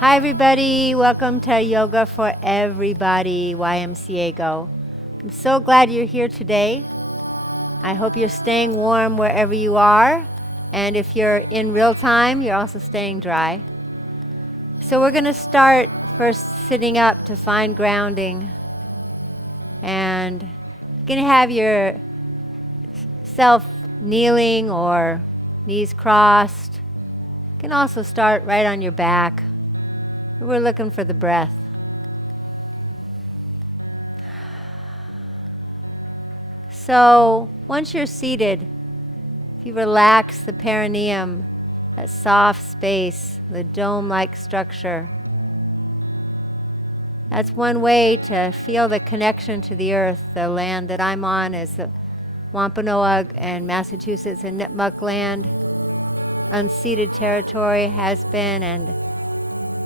Hi everybody, welcome to Yoga for Everybody, YMCA Go. I'm so glad you're here today. I hope you're staying warm wherever you are, and if you're in real time, you're also staying dry. So we're going to start first sitting up to find grounding, and you're going to have yourself kneeling or knees crossed. You can also start right on your back. We're looking for the breath. So once you're seated, if you relax the perineum, that soft space, the dome-like structure, that's one way to feel the connection to the earth. The land that I'm on is the Wampanoag and Massachusetts and Nipmuc land. Unceded territory has been and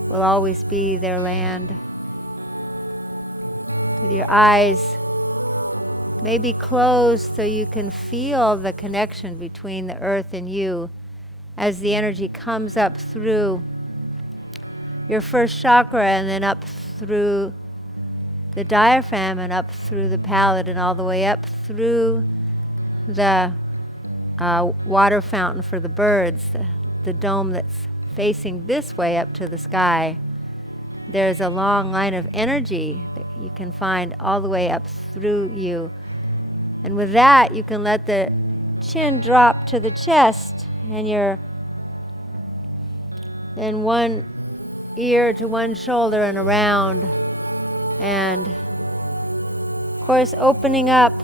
will always be their land. With your eyes maybe closed so you can feel the connection between the earth and you as the energy comes up through your first chakra and then up through the diaphragm and up through the palate and all the way up through the water fountain for the birds, the dome that's facing this way up to the sky. There's a long line of energy that you can find all the way up through you. And with that, you can let the chin drop to the chest and then one ear to one shoulder and around. And of course, opening up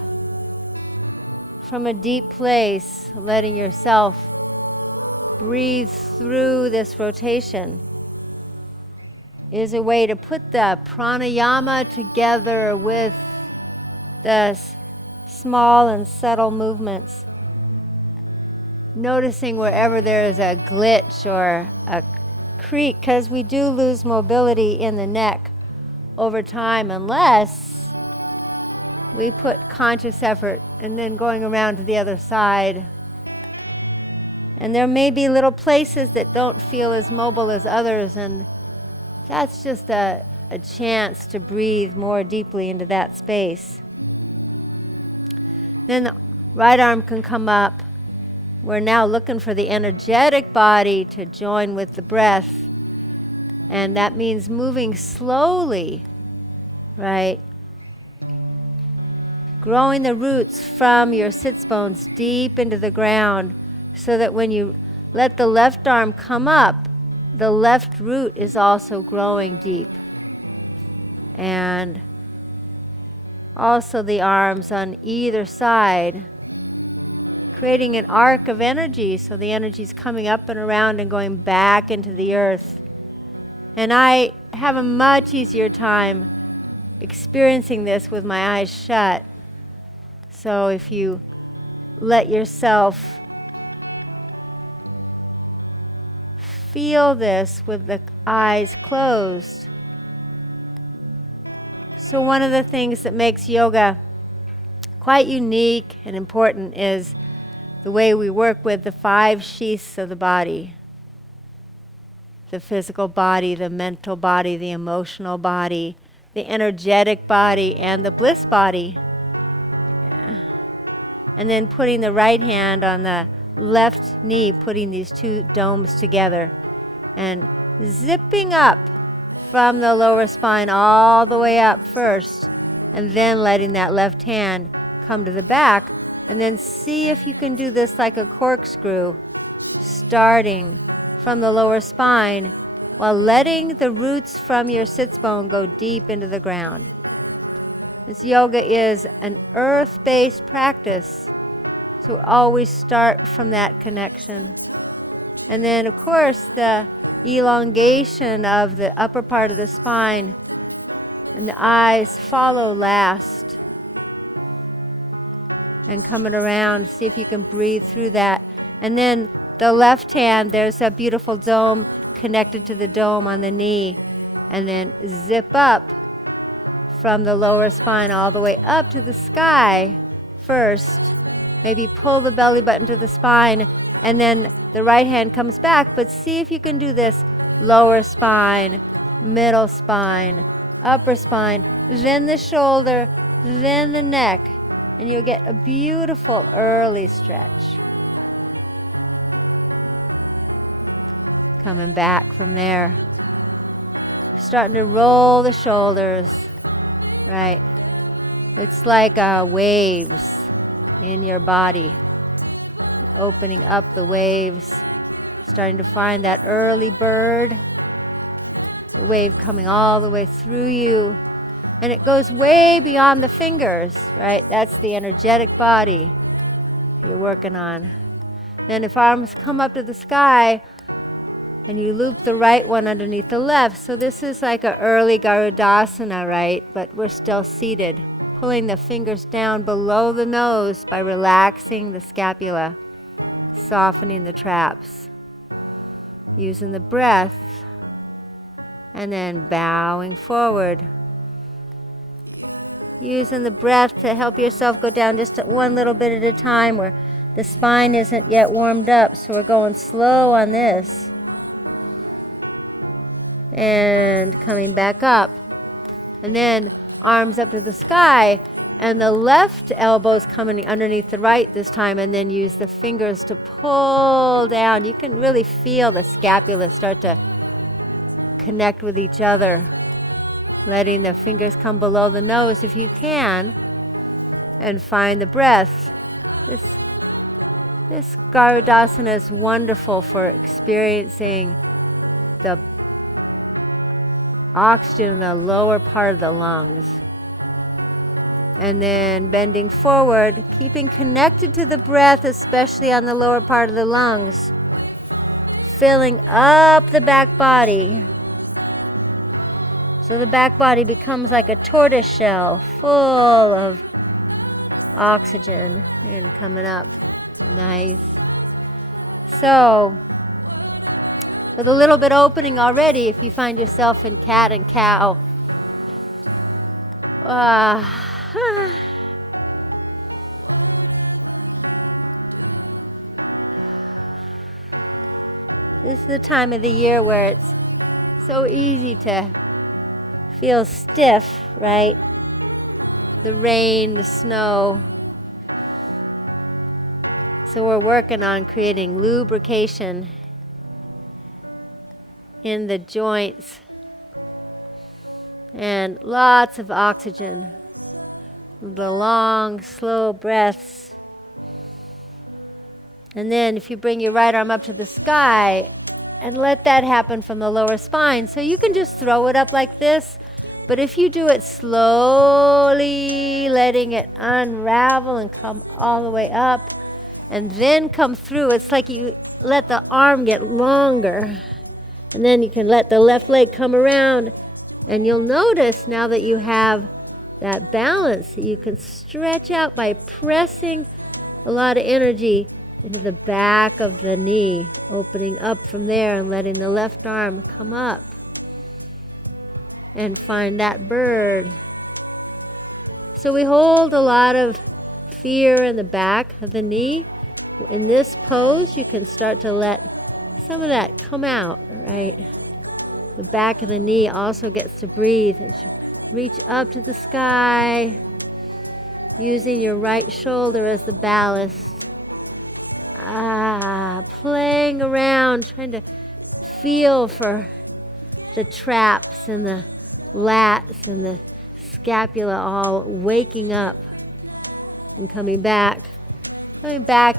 from a deep place, letting yourself breathe through this rotation is a way to put the pranayama together with the small and subtle movements. Noticing wherever there is a glitch or a creak, because we do lose mobility in the neck over time unless we put conscious effort and then going around to the other side. And there may be little places that don't feel as mobile as others, and that's just a chance to breathe more deeply into that space. Then the right arm can come up. We're now looking for the energetic body to join with the breath. And that means moving slowly, right? Growing the roots from your sits bones deep into the ground, so that when you let the left arm come up, the left root is also growing deep. And also the arms on either side, creating an arc of energy, so the energy is coming up and around and going back into the earth. And I have a much easier time experiencing this with my eyes shut. So if you let yourself feel this with the eyes closed. So one of the things that makes yoga quite unique and important is the way we work with the 5 sheaths of the body. The physical body, the mental body, the emotional body, the energetic body, and the bliss body. And then putting the right hand on the left knee, putting these 2 domes together and zipping up from the lower spine all the way up first, and then letting that left hand come to the back, and then see if you can do this like a corkscrew, starting from the lower spine while letting the roots from your sits bone go deep into the ground. This yoga is an earth-based practice, so always start from that connection. And then, of course, the elongation of the upper part of the spine, and the eyes follow last. And coming around, see if you can breathe through that. And then the left hand, there's a beautiful dome connected to the dome on the knee. And then zip up from the lower spine all the way up to the sky first. Maybe pull the belly button to the spine, and then the right hand comes back, but see if you can do this lower spine, middle spine, upper spine, then the shoulder, then the neck, and you'll get a beautiful early stretch. Coming back from there, starting to roll the shoulders, right? It's like waves in your body, opening up the waves, starting to find that early bird, the wave coming all the way through you, and it goes way beyond the fingers, right? That's the energetic body you're working on. Then if arms come up to the sky, and you loop the right one underneath the left. So this is like an early Garudasana, right? But we're still seated. Pulling the fingers down below the nose by relaxing the scapula, softening the traps. Using the breath, and then bowing forward. Using the breath to help yourself go down just one little bit at a time where the spine isn't yet warmed up. So we're going slow on this. And coming back up, and then arms up to the sky, and the left elbow's coming underneath the right this time, and then use the fingers to pull down. You can really feel the scapula start to connect with each other, letting the fingers come below the nose if you can, and find the breath. This Garudasana is wonderful for experiencing the oxygen in the lower part of the lungs. And then bending forward, keeping connected to the breath, especially on the lower part of the lungs. Filling up the back body. So the back body becomes like a tortoise shell, full of oxygen. And coming up. Nice. So, with a little bit opening already, if you find yourself in cat and cow. This is the time of the year where it's so easy to feel stiff, right? The rain, the snow. So we're working on creating lubrication in the joints, and lots of oxygen. The long, slow breaths. And then if you bring your right arm up to the sky and let that happen from the lower spine. So you can just throw it up like this, but if you do it slowly, letting it unravel and come all the way up and then come through, it's like you let the arm get longer. And then you can let the left leg come around, and you'll notice now that you have that balance that you can stretch out by pressing a lot of energy into the back of the knee, opening up from there and letting the left arm come up. And find that bird. So we hold a lot of fear in the back of the knee. In this pose, you can start to let some of that come out, right? The back of the knee also gets to breathe as you reach up to the sky, using your right shoulder as the ballast. Playing around, trying to feel for the traps and the lats and the scapula all waking up and coming back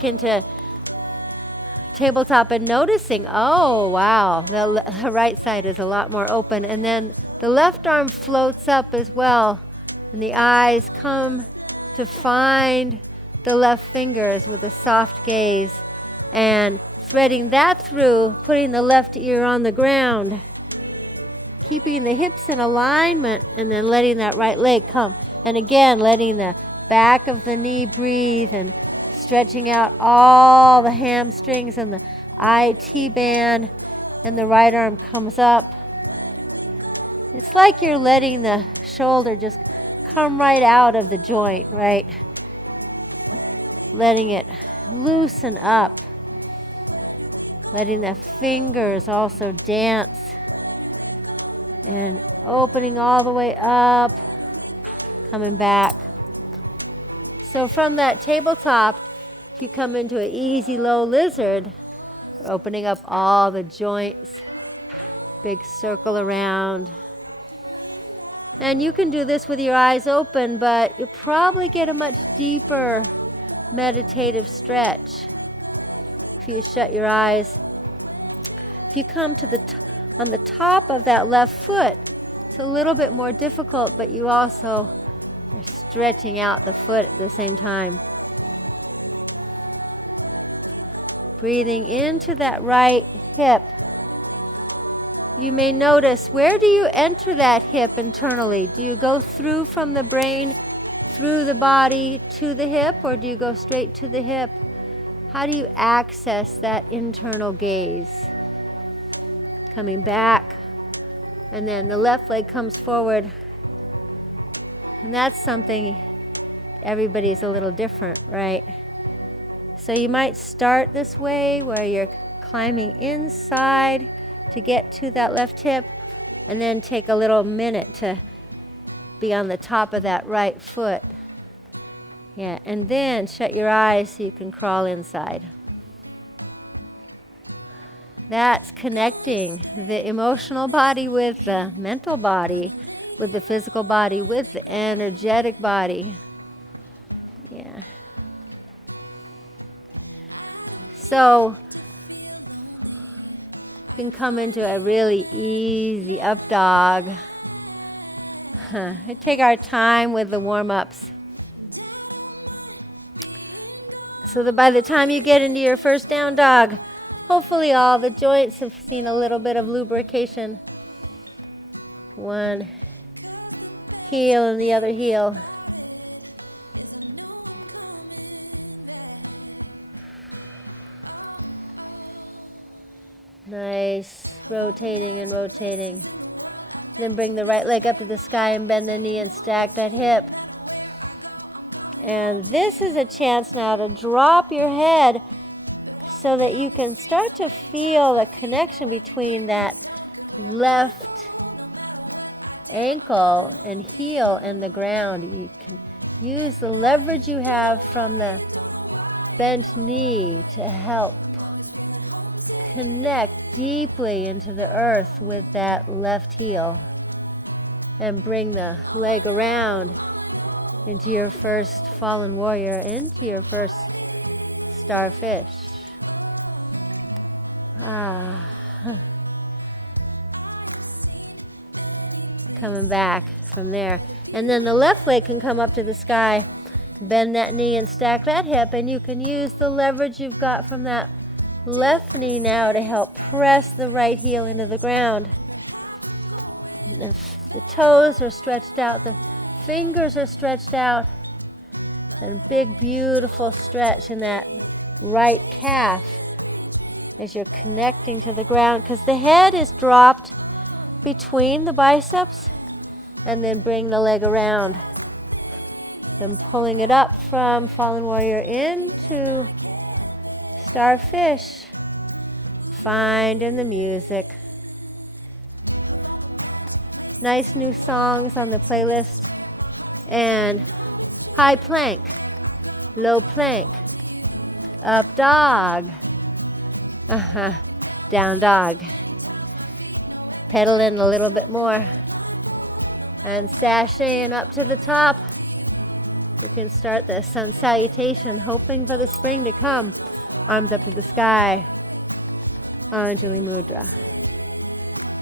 into tabletop and noticing, oh wow, the right side is a lot more open, and then the left arm floats up as well, and the eyes come to find the left fingers with a soft gaze, and threading that through, putting the left ear on the ground, keeping the hips in alignment, and then letting that right leg come, and again letting the back of the knee breathe, and stretching out all the hamstrings and the IT band, and the right arm comes up. It's like you're letting the shoulder just come right out of the joint, right? Letting it loosen up. Letting the fingers also dance And opening all the way up, coming back. So from that tabletop, if you come into an easy low lizard, opening up all the joints, big circle around. And you can do this with your eyes open, but you'll probably get a much deeper meditative stretch if you shut your eyes. If you come to on the top of that left foot, it's a little bit more difficult, but you also are stretching out the foot at the same time. Breathing into that right hip. You may notice, where do you enter that hip internally? Do you go through from the brain, through the body to the hip, or do you go straight to the hip? How do you access that internal gaze? Coming back, and then the left leg comes forward. And that's something, everybody's a little different, right? So you might start this way, where you're climbing inside to get to that left hip, and then take a little minute to be on the top of that right foot. Yeah, and then shut your eyes so you can crawl inside. That's connecting the emotional body with the mental body, with the physical body, with the energetic body. Yeah. So you can come into a really easy up dog. Take our time with the warm-ups, so that by the time you get into your first down dog, hopefully all the joints have seen a little bit of lubrication. One heel and the other heel. Nice, rotating and rotating. Then bring the right leg up to the sky and bend the knee and stack that hip. And this is a chance now to drop your head so that you can start to feel the connection between that left ankle and heel and the ground. You can use the leverage you have from the bent knee to help connect deeply into the earth with that left heel, and bring the leg around into your first fallen warrior, into your first starfish. Coming back from there. And then the left leg can come up to the sky, bend that knee and stack that hip, and you can use the leverage you've got from that left knee now to help press the right heel into the ground. The toes are stretched out, the fingers are stretched out, and big beautiful stretch in that right calf as you're connecting to the ground, because the head is dropped between the biceps, and then bring the leg around. Then pulling it up from fallen warrior into starfish. Finding the music. Nice new songs on the playlist. And high plank, low plank, up dog, down dog. Pedaling a little bit more. And sashaying up to the top. You can start the sun salutation, hoping for the spring to come. Arms up to the sky. Anjali Mudra.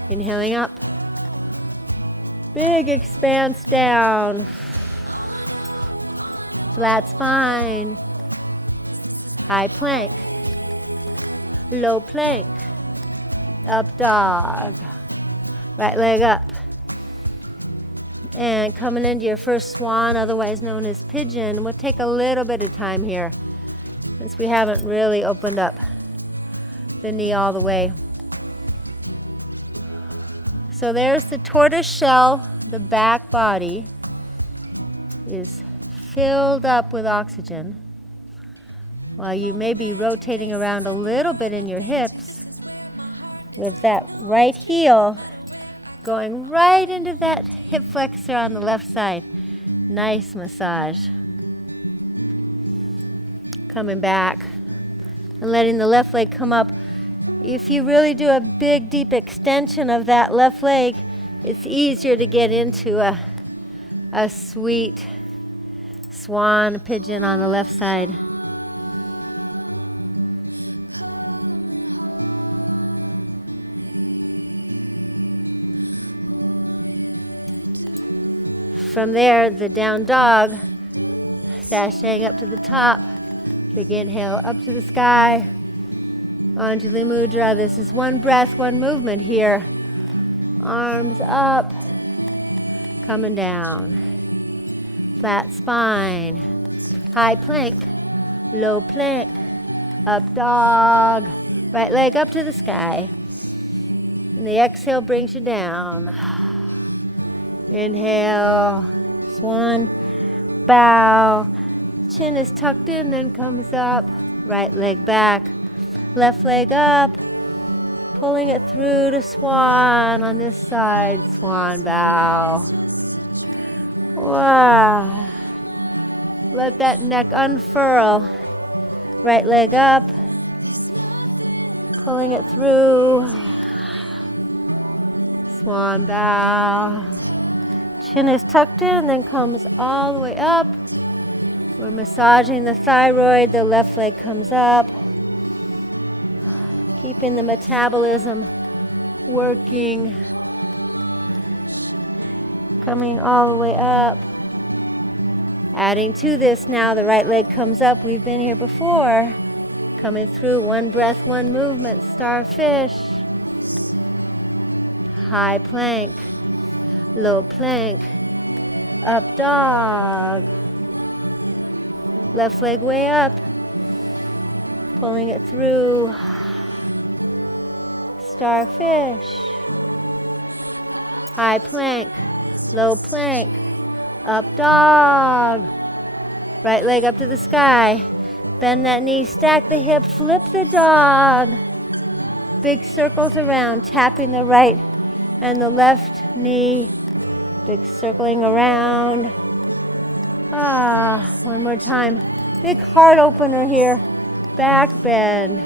Inhaling up. Big expanse down. Flat spine. High plank. Low plank. Up dog. Right leg up. And coming into your first swan, otherwise known as pigeon. We'll take a little bit of time here, since we haven't really opened up the knee all the way. So there's the tortoise shell. The back body is filled up with oxygen, while you may be rotating around a little bit in your hips with that right heel Going right into that hip flexor on the left side. Nice massage. Coming back and letting the left leg come up. If you really do a big, deep extension of that left leg, it's easier to get into a sweet swan pigeon on the left side. From there, the down dog, sashaying up to the top. Big inhale up to the sky. Anjali Mudra. This is one breath, one movement here. Arms up, coming down. Flat spine. High plank, low plank, up dog. Right leg up to the sky. And the exhale brings you down. Inhale, swan, bow. Chin is tucked in, then comes up. Right leg back, left leg up. Pulling it through to swan on this side. Swan bow. Wow. Let that neck unfurl. Right leg up. Pulling it through. Swan bow. Chin is tucked in, then comes all the way up. We're massaging the thyroid. The left leg comes up. Keeping the metabolism working. Coming all the way up. Adding to this now, the right leg comes up. We've been here before. Coming through, one breath, one movement. Starfish. High plank. Low plank. Up dog. Left leg way up. Pulling it through. Starfish. High plank. Low plank. Up dog. Right leg up to the sky. Bend that knee, stack the hip, flip the dog. Big circles around, tapping the right and the left knee. Big circling around. One more time. Big heart opener here. Back bend.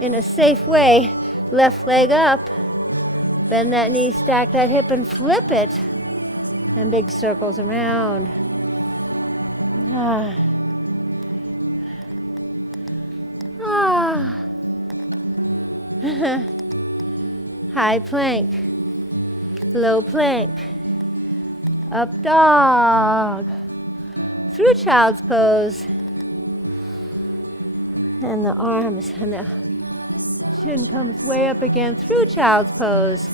In a safe way, left leg up. Bend that knee, stack that hip, and flip it. And big circles around. High plank. Low plank. Up dog. Through child's pose. And the arms and the chin comes way up again through child's pose.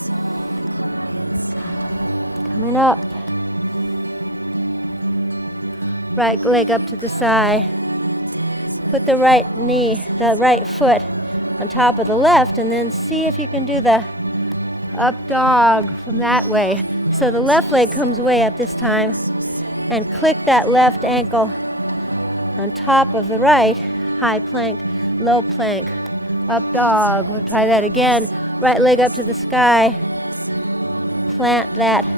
Coming up. Right leg up to the side. Put the right knee, the right foot on top of the left, and then see if you can do the up dog from that way. So the left leg comes way up this time, and click that left ankle on top of the right. High plank, low plank, up dog. We'll try that again. Right leg up to the sky. Plant that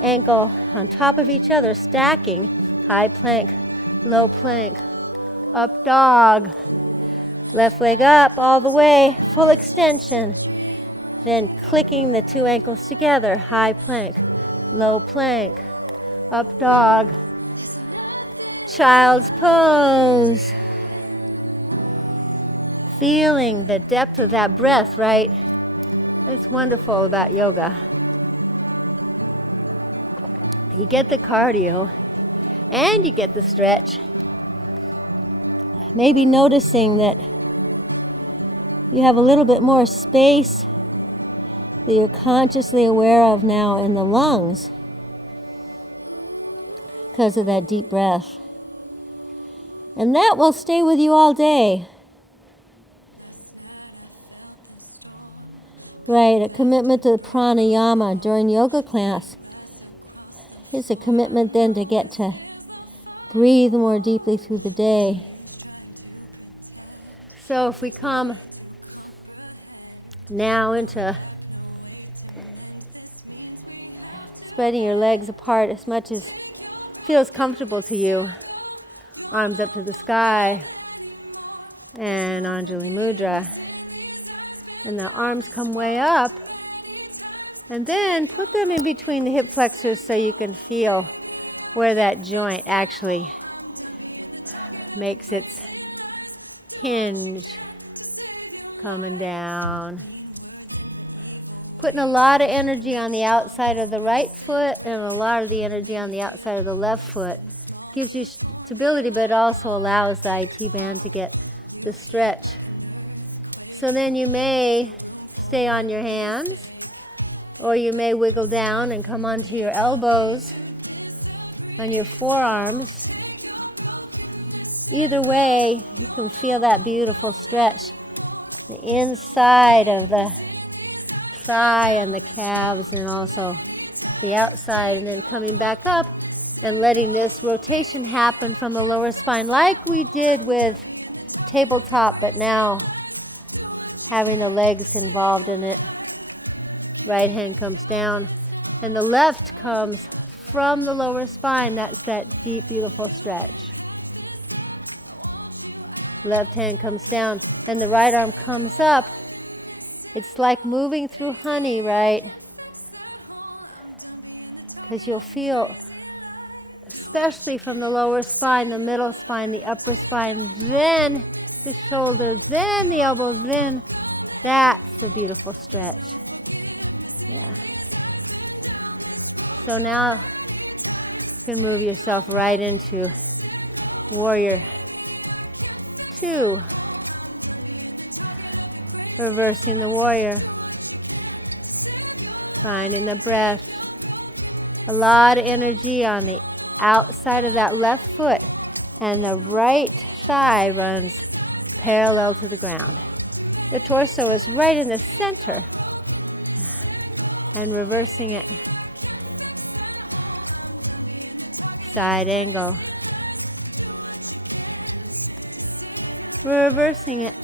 ankle on top of each other, stacking. High plank, low plank, up dog. Left leg up all the way, full extension. Then clicking the two ankles together. High plank, low plank, up dog. Child's pose. Feeling the depth of that breath, right? That's wonderful about yoga. You get the cardio and you get the stretch. Maybe noticing that you have a little bit more space that you're consciously aware of now in the lungs because of that deep breath. And that will stay with you all day. Right, a commitment to the pranayama during yoga class is a commitment then to get to breathe more deeply through the day. So if we come now into spreading your legs apart as much as feels comfortable to you. Arms up to the sky and Anjali Mudra. And the arms come way up. And then put them in between the hip flexors so you can feel where that joint actually makes its hinge coming down. Putting a lot of energy on the outside of the right foot and a lot of the energy on the outside of the left foot. Gives you stability, but also allows the IT band to get the stretch. So then you may stay on your hands, or you may wiggle down and come onto your elbows on your forearms. Either way, you can feel that beautiful stretch. The inside of the thigh and the calves, and also the outside, and then coming back up and letting this rotation happen from the lower spine like we did with tabletop, but now having the legs involved in it. Right hand comes down and the left comes from the lower spine. That's that deep, beautiful stretch. Left hand comes down and the right arm comes up. It's like moving through honey, right? Because you'll feel, especially from the lower spine, the middle spine, the upper spine, then the shoulder, then the elbow, then that's the beautiful stretch. Yeah. So now you can move yourself right into Warrior 2. Reversing the warrior. Finding the breath. A lot of energy on the outside of that left foot, and the right thigh runs parallel to the ground. The torso is right in the center. And reversing it. Side angle. Reversing it.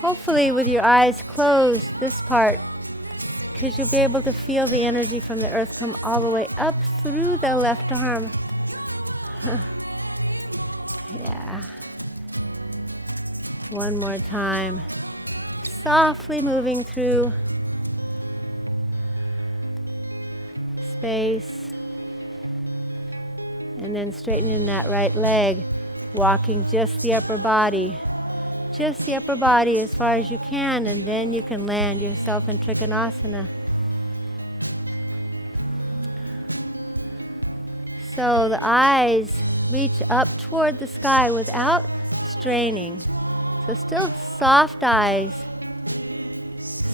Hopefully with your eyes closed, this part, because you'll be able to feel the energy from the earth come all the way up through the left arm. Yeah. One more time. Softly moving through space. And then straightening that right leg. Walking just the upper body. Just the upper body as far as you can. And then you can land yourself in Trikonasana. So the eyes reach up toward the sky without straining. So still soft eyes.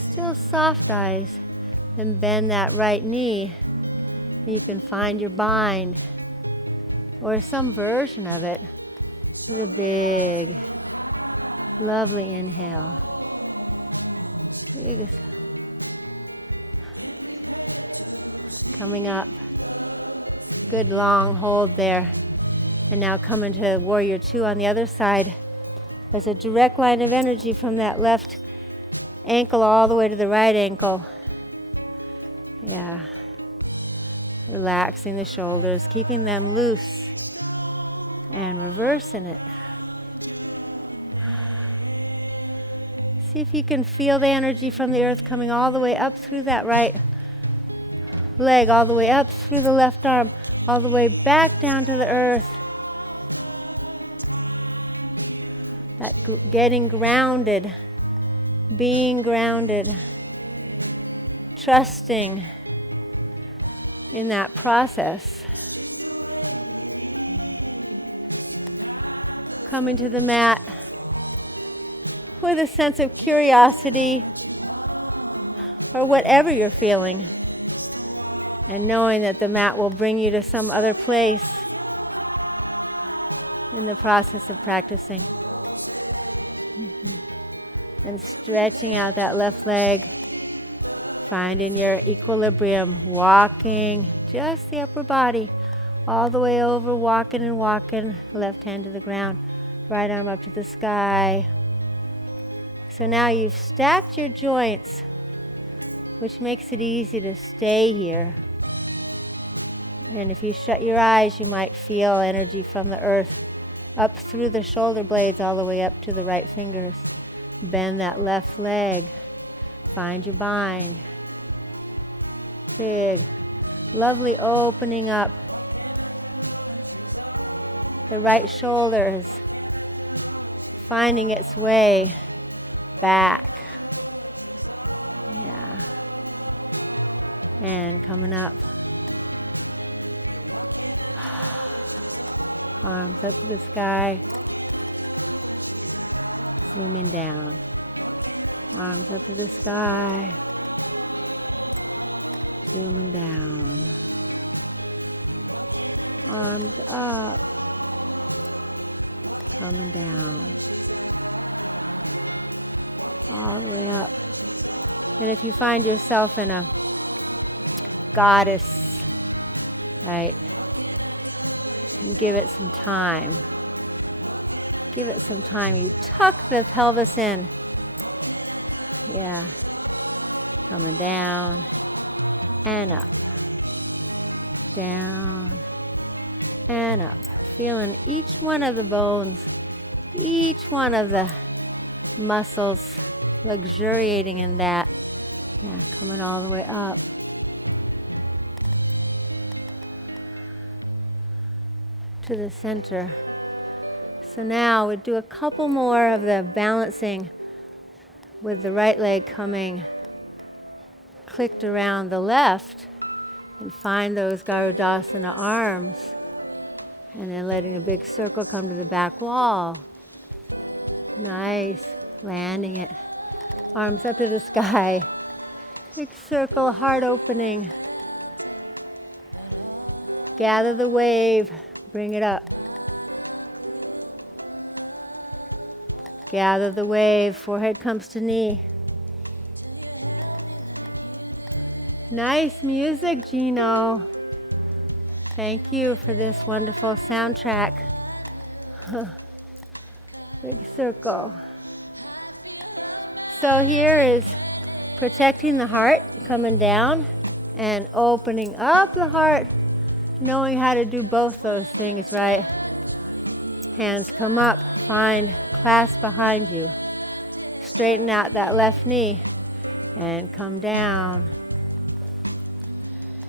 Still soft eyes. Then bend that right knee. You can find your bind. Or some version of it. With a big, lovely inhale. Big. Coming up. Good long hold there. And now coming to Warrior 2 on the other side. There's a direct line of energy from that left ankle all the way to the right ankle. Yeah. Relaxing the shoulders, keeping them loose, and reversing it. See if you can feel the energy from the earth coming all the way up through that right leg, all the way up through the left arm, all the way back down to the earth. That getting grounded, being grounded, trusting in that process. Coming to the mat with a sense of curiosity or whatever you're feeling, and knowing that the mat will bring you to some other place in the process of practicing. And stretching out that left leg, finding your equilibrium, walking just the upper body all the way over, walking and walking, left hand to the ground, right arm up to the sky. So now you've stacked your joints, which makes it easy to stay here. And if you shut your eyes, you might feel energy from the earth up through the shoulder blades all the way up to the right fingers. Bend that left leg. Find your bind. Big, lovely opening up. The right shoulder is finding its way back. Yeah. And coming up. Arms up to the sky. Zooming down. Arms up to the sky. Zooming down. Arms up. Coming down. All the way up. And if you find yourself in a goddess, right, and give it some time. Give it some time. You tuck the pelvis in. Yeah. Coming down and up. Down and up. Feeling each one of the bones, each one of the muscles luxuriating in that. Yeah, coming all the way up. To the center. So now we'll do a couple more of the balancing with the right leg coming clicked around the left, and find those Garudasana arms, and then letting a big circle come to the back wall. Nice. Landing it. Arms up to the sky. Big circle, heart opening. Gather the wave. Bring it up. Gather the wave. Forehead comes to knee. Nice music, Gino. Thank you for this wonderful soundtrack. Big circle. So here is protecting the heart, coming down and opening up the heart, knowing how to do both those things, right? Hands come up, find clasp behind you. Straighten out that left knee and come down.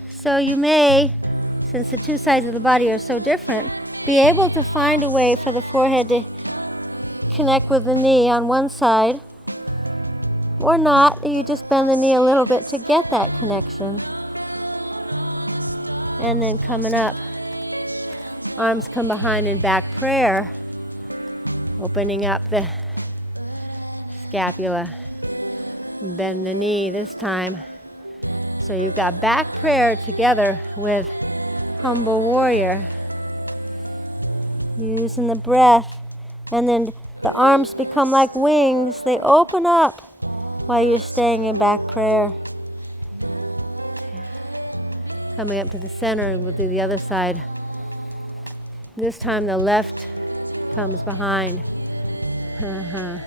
So you may, since the two sides of the body are so different, be able to find a way for the forehead to connect with the knee on one side, or not. You just bend the knee a little bit to get that connection. And then coming up, arms come behind in back prayer, opening up the scapula. Bend the knee this time. So you've got back prayer together with humble warrior. Using the breath, and then the arms become like wings. They open up while you're staying in back prayer. Coming up to the center, and we'll do the other side. This time the left comes behind. Yeah.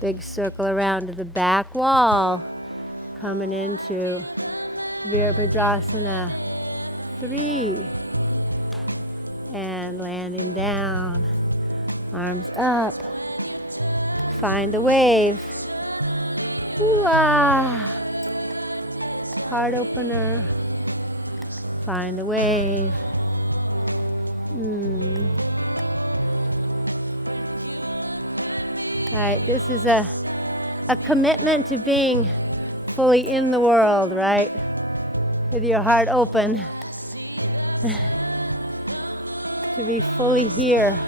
Big circle around to the back wall. Coming into Virabhadrasana 3. And landing down. Arms up. Find the wave. Ooh-ah. Heart opener. Find the wave. All right, this is a commitment to being fully in the world, right? With your heart open. To be fully here.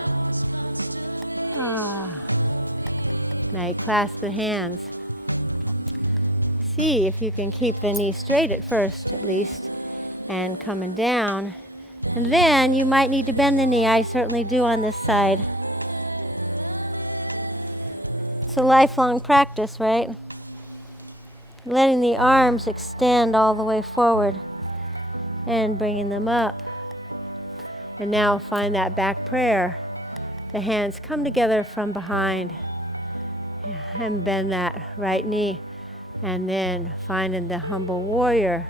Now you clasp the hands. See if you can keep the knee straight at first, at least, and coming down. And then you might need to bend the knee. I certainly do on this side. It's a lifelong practice, right? Letting the arms extend all the way forward and bringing them up. And now find that back prayer. The hands come together from behind. And bend that right knee. And then finding the humble warrior.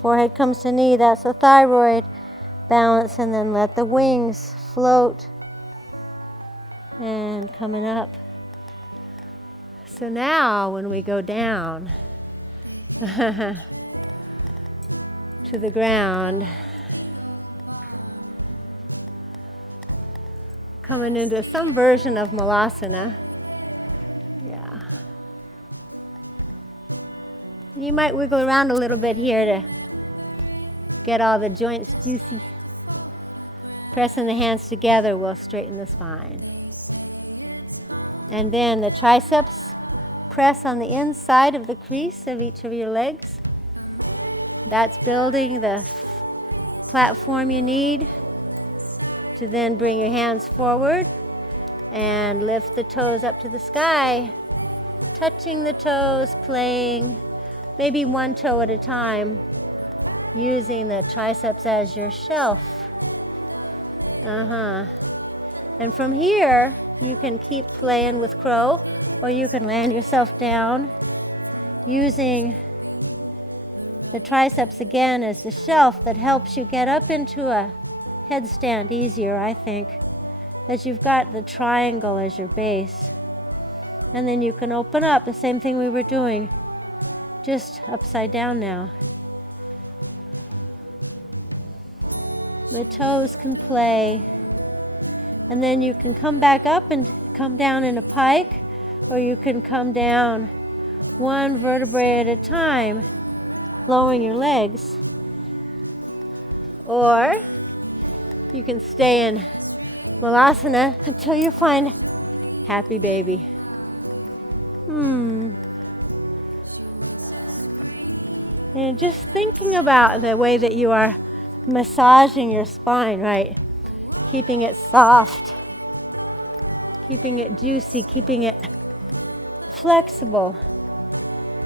Forehead comes to knee, that's the thyroid. Balance, and then let the wings float. And coming up. So now when we go down to the ground, coming into some version of malasana. Yeah. You might wiggle around a little bit here to get all the joints juicy. Pressing the hands together will straighten the spine. And then the triceps press on the inside of the crease of each of your legs. That's building the platform you need to then bring your hands forward and lift the toes up to the sky, touching the toes, playing, maybe one toe at a time, using the triceps as your shelf. And from here, you can keep playing with crow, or you can land yourself down using the triceps again as the shelf that helps you get up into a headstand easier, I think, as you've got the triangle as your base. And then you can open up, the same thing we were doing, just upside down now. The toes can play. And then you can come back up and come down in a pike, or you can come down one vertebrae at a time, lowering your legs. Or you can stay in malasana until you find happy baby. And just thinking about the way that you are massaging your spine, right? Keeping it soft, keeping it juicy, keeping it flexible.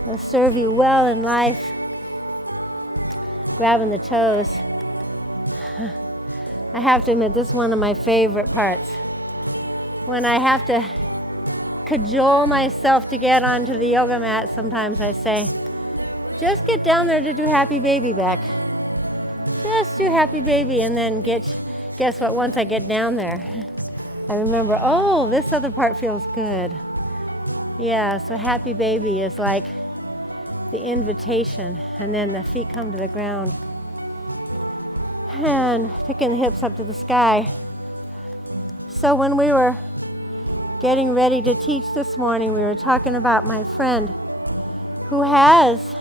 It'll serve you well in life. Grabbing the toes. I have to admit, this is one of my favorite parts. When I have to cajole myself to get onto the yoga mat, sometimes I say, just get down there to do happy baby back. Just do happy baby, and then guess what, once I get down there, I remember, oh, this other part feels good. Yeah, so happy baby is like the invitation, and then the feet come to the ground. And picking the hips up to the sky. So when we were getting ready to teach this morning, we were talking about my friend who has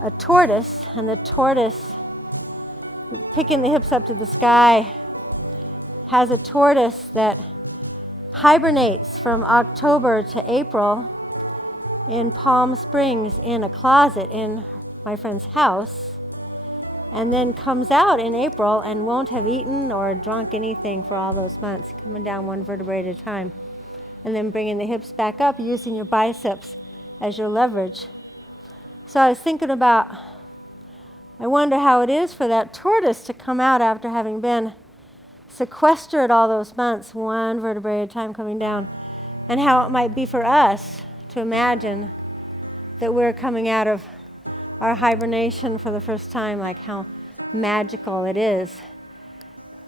a tortoise, and the tortoise, picking the hips up to the sky, has a tortoise that hibernates from October to April in Palm Springs in a closet in my friend's house, and then comes out in April and won't have eaten or drunk anything for all those months, coming down one vertebrae at a time, and then bringing the hips back up, using your biceps as your leverage. So I was thinking about, I wonder how it is for that tortoise to come out after having been sequestered all those months, one vertebrae at a time coming down, and how it might be for us to imagine that we're coming out of our hibernation for the first time, like how magical it is.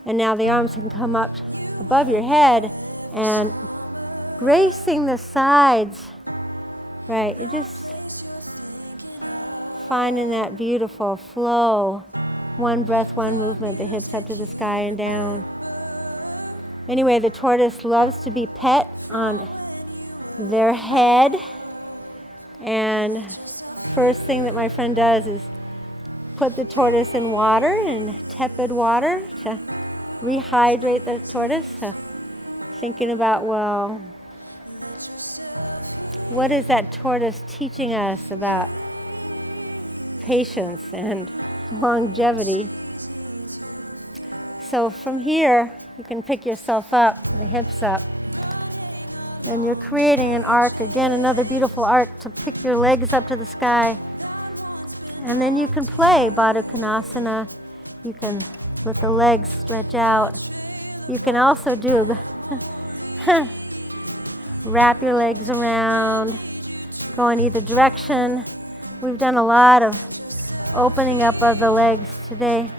And now the arms can come up above your head and gracing the sides, right? You're just finding that beautiful flow. One breath, one movement, the hips up to the sky and down. Anyway, the tortoise loves to be pet on their head. And first thing that my friend does is put the tortoise in water, in tepid water, to rehydrate the tortoise. So thinking about, well, what is that tortoise teaching us about patience and longevity? So from here, you can pick yourself up, the hips up, and you're creating an arc, again, another beautiful arc to pick your legs up to the sky. And then you can play Baddha Konasana. You can let the legs stretch out. You can also do wrap your legs around, go in either direction. We've done a lot of opening up of the legs today.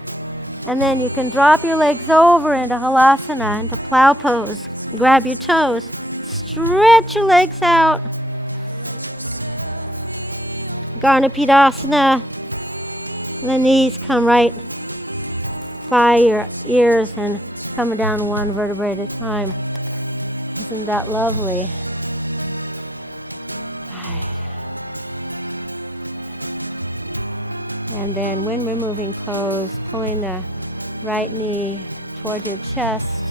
And then you can drop your legs over into halasana, into plow pose. Grab your toes. Stretch your legs out. Garnapidasana. The knees come right by your ears and come down one vertebrae at a time. Isn't that lovely? Right. And then wind removing pose, pulling the right knee toward your chest,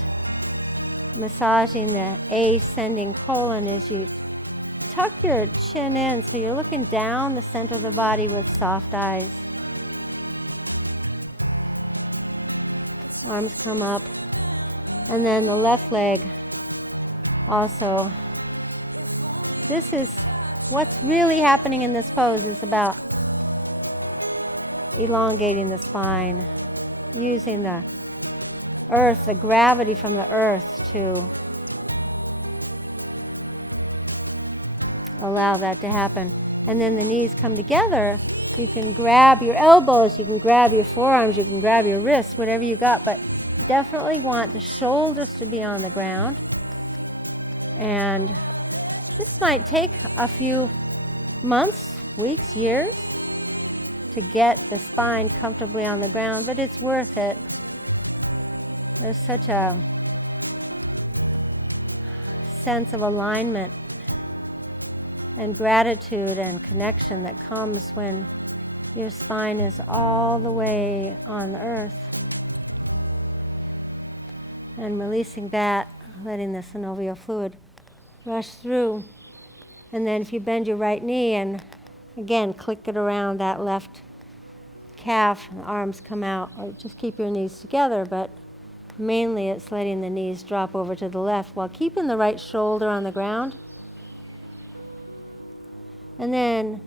massaging the ascending colon as you tuck your chin in so you're looking down the center of the body with soft eyes. Arms come up. And then the left leg also. This is what's really happening in this pose is about elongating the spine, using the earth, the gravity from the earth to allow that to happen. And then the knees come together. You can grab your elbows, you can grab your forearms, you can grab your wrists, whatever you got, but definitely want the shoulders to be on the ground. And this might take a few months, weeks, years to get the spine comfortably on the ground, but it's worth it. There's such a sense of alignment and gratitude and connection that comes when your spine is all the way on the earth. And releasing that, letting the synovial fluid rush through. And then if you bend your right knee and again click it around that left calf, and the arms come out, or just keep your knees together, but mainly it's letting the knees drop over to the left while keeping the right shoulder on the ground. And then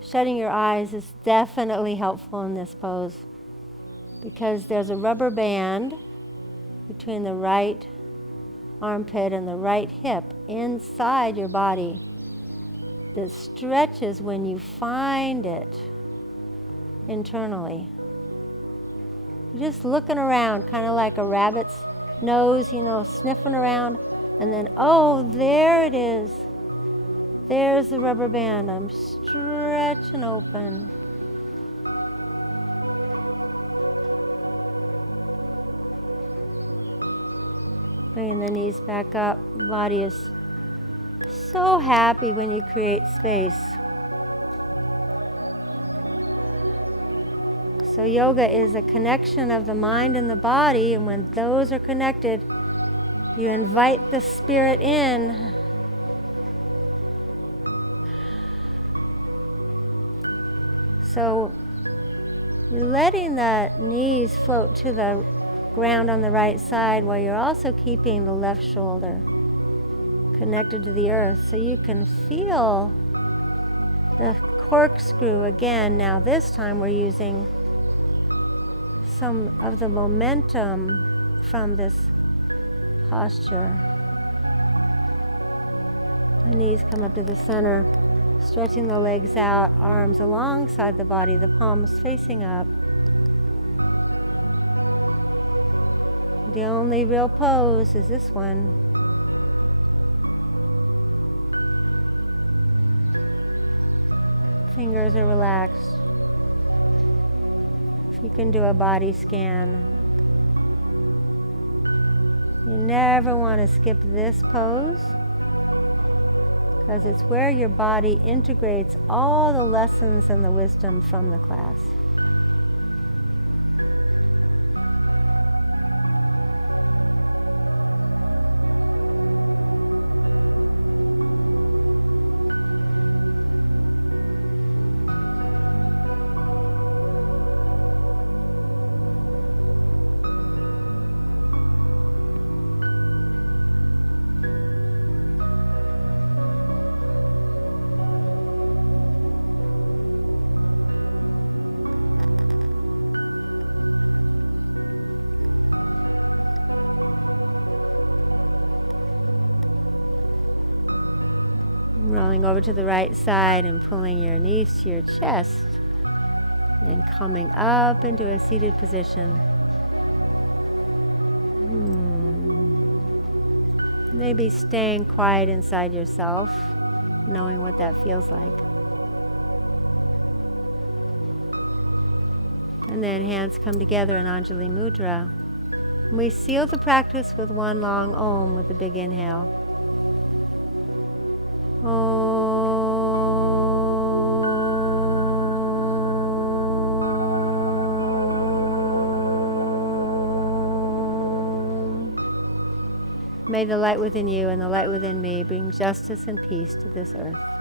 shutting your eyes is definitely helpful in this pose because there's a rubber band between the right armpit and the right hip inside your body that stretches when you find it internally. You're just looking around, kind of like a rabbit's nose, sniffing around, and then, oh, there it is. There's the rubber band. I'm stretching open. Bringing the knees back up. Body is so happy when you create space. So yoga is a connection of the mind and the body, and when those are connected, you invite the spirit in. So you're letting the knees float to the ground on the right side while you're also keeping the left shoulder connected to the earth. So you can feel the corkscrew again. Now this time we're using some of the momentum from this posture. The knees come up to the center. Stretching the legs out, arms alongside the body, the palms facing up. The only real pose is this one. Fingers are relaxed. You can do a body scan. You never want to skip this pose, because it's where your body integrates all the lessons and the wisdom from the class. Rolling over to the right side and pulling your knees to your chest. And coming up into a seated position. Maybe staying quiet inside yourself, knowing what that feels like. And then hands come together in Anjali Mudra. And we seal the practice with one long Om with a big inhale. Om. May the light within you and the light within me bring justice and peace to this earth.